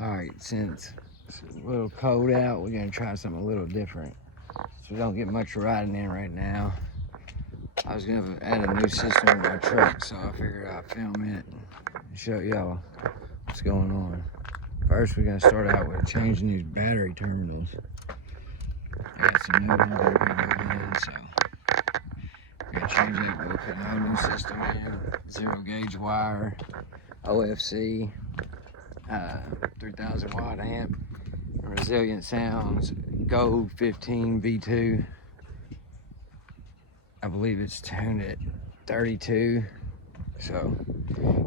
Alright, since it's a little cold out, we're gonna try something a little different. So we don't get much riding in right now. I was gonna add a new system in my truck, so I figured I'd film it and show y'all what's going on. First, we're gonna start out with changing these battery terminals. I got some new ones that are gonna go in, so we're gonna change that. We'll put a whole new system in. 0 gauge wire, OFC, 3000 watt amp, resilient sounds, Gold 15 V2. I believe it's tuned at 32. So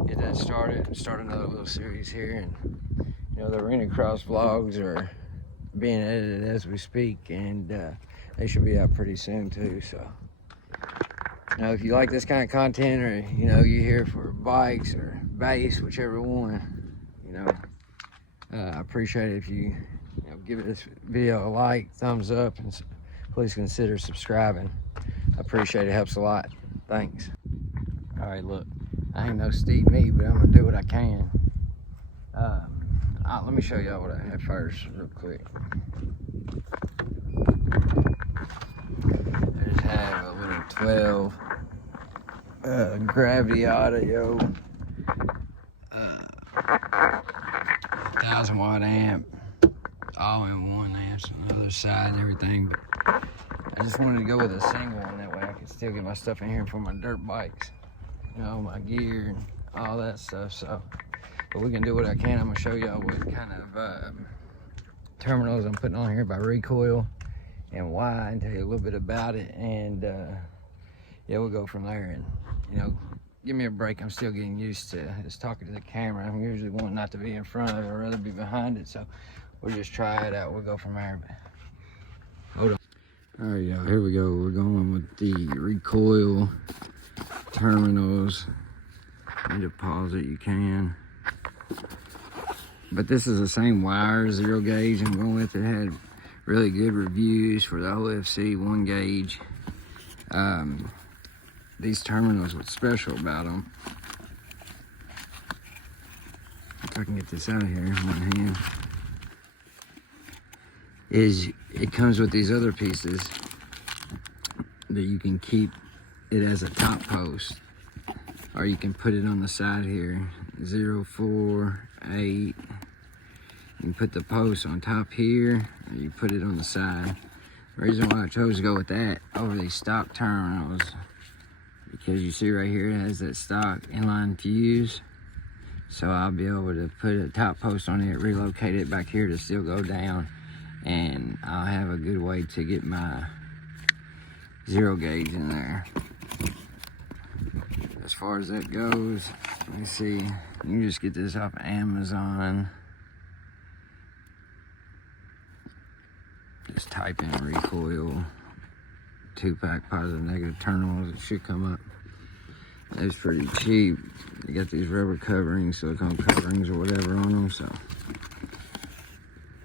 get that started, start another little series here. And you know, the Arena Cross vlogs are being edited as we speak, and they should be out pretty soon too. So you know, if you like this kind of content, or you know, you're here for bikes or bass, whichever one, you know, I appreciate it if you give this video a like, thumbs up, and please consider subscribing. I appreciate it, helps a lot. Thanks. All right, look, I ain't no Steve me, but I'm gonna do what I can. Let me show y'all what I have first, real quick. I just have a little 12 Gravity Audio 1000 watt amp, all in one amps on the other side and everything. But I just wanted to go with a single one, that way I could still get my stuff in here for my dirt bikes, you know, my gear and all that stuff. So, but we can do what I can. I'm gonna show y'all what kind of terminals I'm putting on here by Recoil and why, and tell you a little bit about it. And yeah, we'll go from there. And you know, give me a break. I'm still getting used to just talking to the camera. I'm usually one not to be in front of it, I'd rather be behind it. So we'll just try it out. We'll go from there. Hold on. All right, y'all, here we go. We're going with the Recoil terminals. You need to pause it, you can. But this is the same wire, 0 gauge I'm going with. It had really good reviews for the OFC 1 gauge. These terminals, what's special about them, if I can get this out of here in one hand, is it comes with these other pieces that you can keep it as a top post, or you can put it on the side here, 0, 4, 8. You can put the post on top here, or you put it on the side. The reason why I chose to go with that over these stock terminals, because you see right here it has that stock inline fuse, so I'll be able to put a top post on it, relocate it back here to still go down, and I'll have a good way to get my 0 gauge in there. As far as that goes, let me see, you can just get this off of Amazon. Just type in Recoil 2-pack positive negative terminals, it should come up. It's pretty cheap. You got these rubber coverings, silicone coverings or whatever on them, so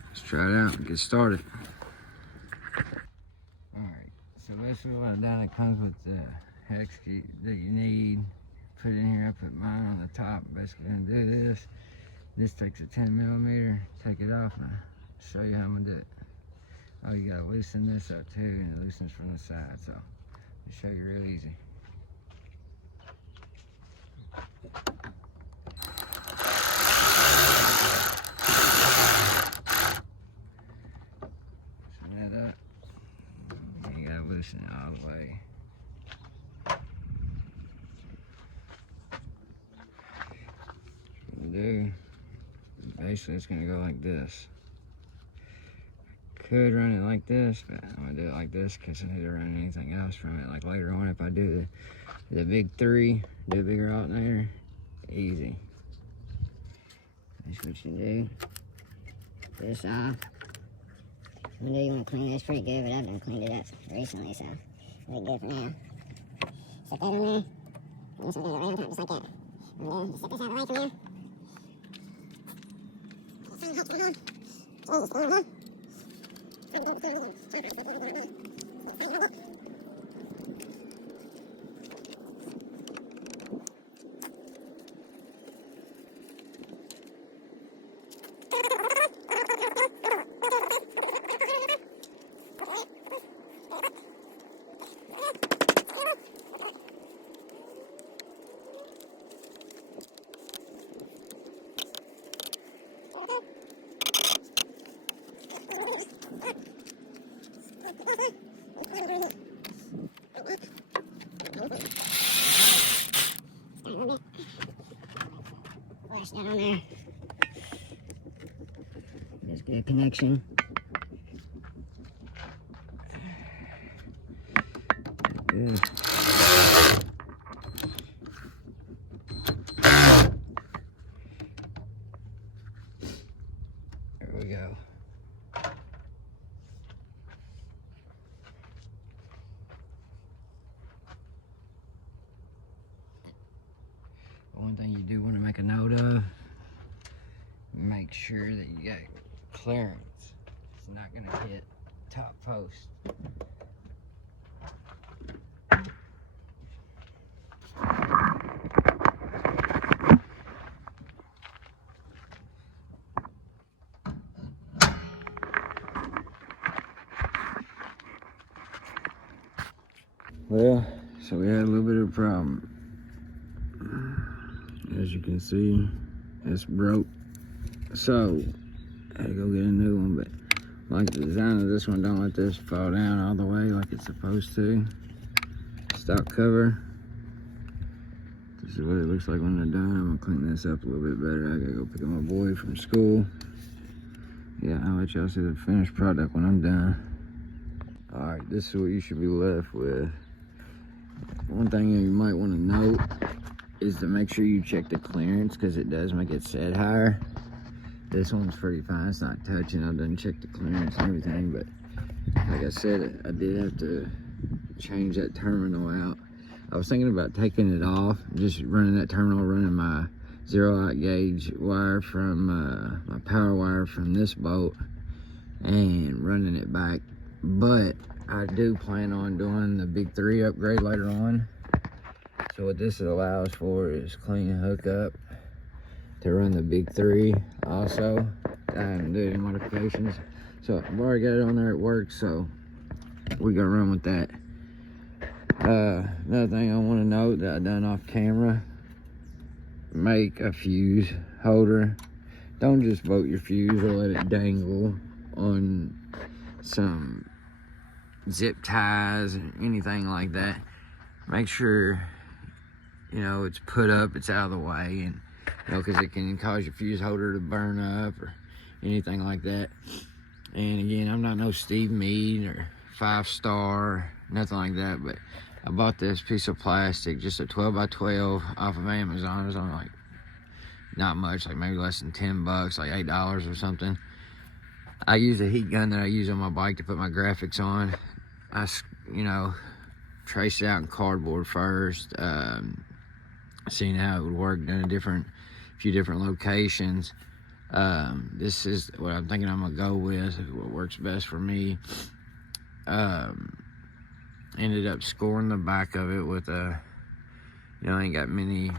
let's try it out and get started. Alright, so basically what I've done, it comes with the hex key that you need. Put it in here, I put mine on the top. Basically gonna do this. This takes a 10mm, take it off, and I'll show you how I'm gonna do it. Oh, you gotta loosen this up too, and it loosens from the side, so I'll show you real easy. Loosen that up, and you gotta loosen it all the way. What you do, basically it's gonna go like this. Could run it like this, but I'm gonna do it like this because I need to run anything else from it. Like later on, if I do the big 3, do a bigger alternator, easy. That's what you do. This off. You want to clean this pretty good, but I've been cleaned it up recently, so pretty good for now. Set that on there. And this will go right on top, just like that. And then just set this out of the way from there. push that on there. Just get a connection. Good. There we go. One thing you do want to make a note of, make sure that you got clearance. It's not going to hit top post. Well, so we had a little bit of a problem. As you can see, it's broke. So, I had to go get a new one, but like the design of this one, don't let this fall down all the way like it's supposed to. Stock cover. This is what it looks like when they're done. I'm gonna clean this up a little bit better. I gotta go pick up my boy from school. Yeah, I'll let y'all see the finished product when I'm done. Alright, this is what you should be left with. One thing you might want to note is to make sure you check the clearance, because it does make it set higher. This one's pretty fine, it's not touching. I done checked the clearance and everything, but like I said, I did have to change that terminal out. I was thinking about taking it off, just running that terminal, running my 0-aught gauge wire from my power wire from this boat and running it back, but I do plan on doing the big 3 upgrade later on. So what this allows for is clean hookup to run the big 3 also. I haven't done any modifications. So I've already got it on there, it works, so we're gonna run with that. Another thing I want to note that I done off camera, make a fuse holder. Don't just bolt your fuse or let it dangle on some zip ties or anything like that. Make sure, you know, it's put up, it's out of the way, and you know, because it can cause your fuse holder to burn up or anything like that. And again, I'm not no Steve Mead or 5-star, nothing like that, but I bought this piece of plastic, just a 12x12 off of Amazon. It was on like not much, like maybe less than 10 bucks, like $8 or something. I used a heat gun that I use on my bike to put my graphics on. I, you know, traced it out in cardboard first, seeing how it would work, done a few different locations. This is what I'm thinking I'm gonna go with, what works best for me. Ended up scoring the back of it with a, you know, I ain't got many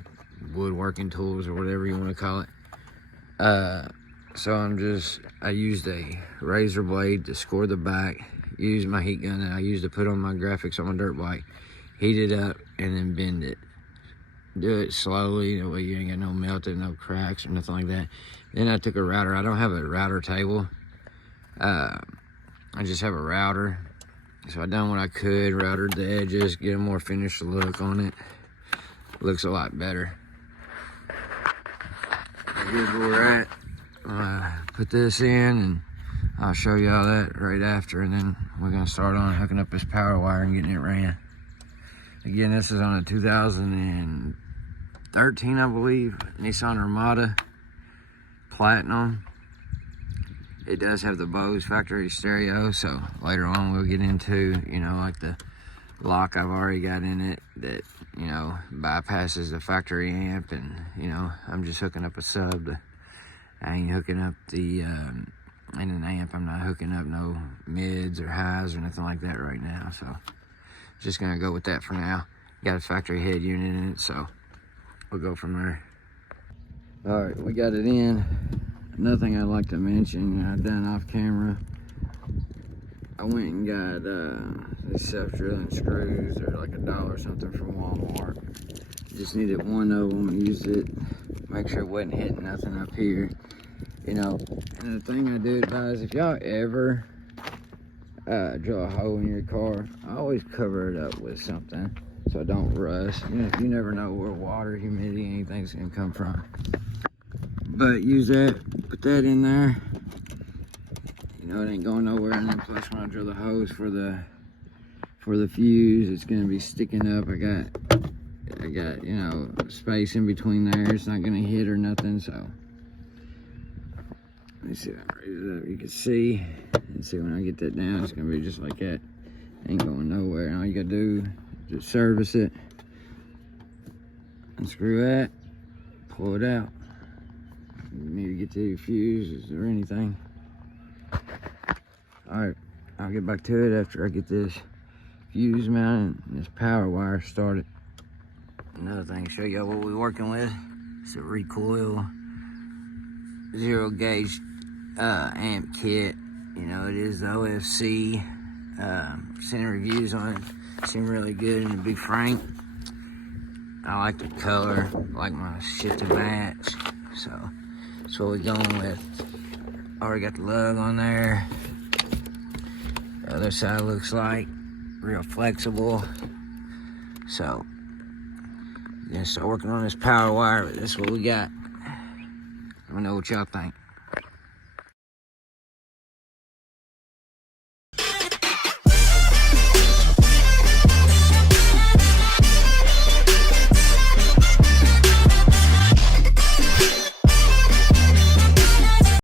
woodworking tools or whatever you want to call it. So I used a razor blade to score the back, used my heat gun that I used to put on my graphics on my dirt bike, heat it up, and then bend it. Do it slowly, that way you ain't got no melting, no cracks or nothing like that. Then I took a router. I don't have a router table. I just have a router. So I done what I could, routed the edges, get a more finished look on it. Looks a lot better. Here's where we're at. Put this in and I'll show you all that right after, and then we're gonna start on hooking up this power wire and getting it ran. Again, this is on a 2013, I believe, Nissan Armada Platinum. It does have the Bose factory stereo, so later on we'll get into, you know, like the lock I've already got in it that, you know, bypasses the factory amp, and, you know, I'm just hooking up a sub. I ain't hooking up the, in an amp, I'm not hooking up no mids or highs or nothing like that right now, so just gonna go with that for now. Got a factory head unit in it, so we'll go from there. All right, we got it in. Another thing I'd like to mention, I've done off camera, I went and got these self-drilling screws. They're like $1 or something from Walmart. Just needed one of them, used it, make sure it wasn't hitting nothing up here, you know. And the thing I do advise, if y'all ever drill a hole in your car, I always cover it up with something so it don't rust. You know, you never know where water, humidity, anything's gonna come from. But use that, put that in there. You know, it ain't going nowhere. And then plus when I drill the hose for the fuse, it's gonna be sticking up. I got, you know, space in between there. It's not gonna hit or nothing, so. Let me see if I raise it up. You can see. And see when I get that down, it's gonna be just like that. Ain't going nowhere. And all you gotta do is just service it. Unscrew that. Pull it out. You need to get to your fuses or anything. Alright, I'll get back to it after I get this fuse mounted and this power wire started. Another thing, show y'all what we're working with. It's a Recoil 0 gauge amp kit. You know, it is the OFC. Seen reviews on it. Seem really good and to be frank. I like the color, I like my shift and match. So that's what we're going with. Already got the lug on there. The other side looks like real flexible. So gonna start working on this power wire, but that's what we got. Let me know what y'all think.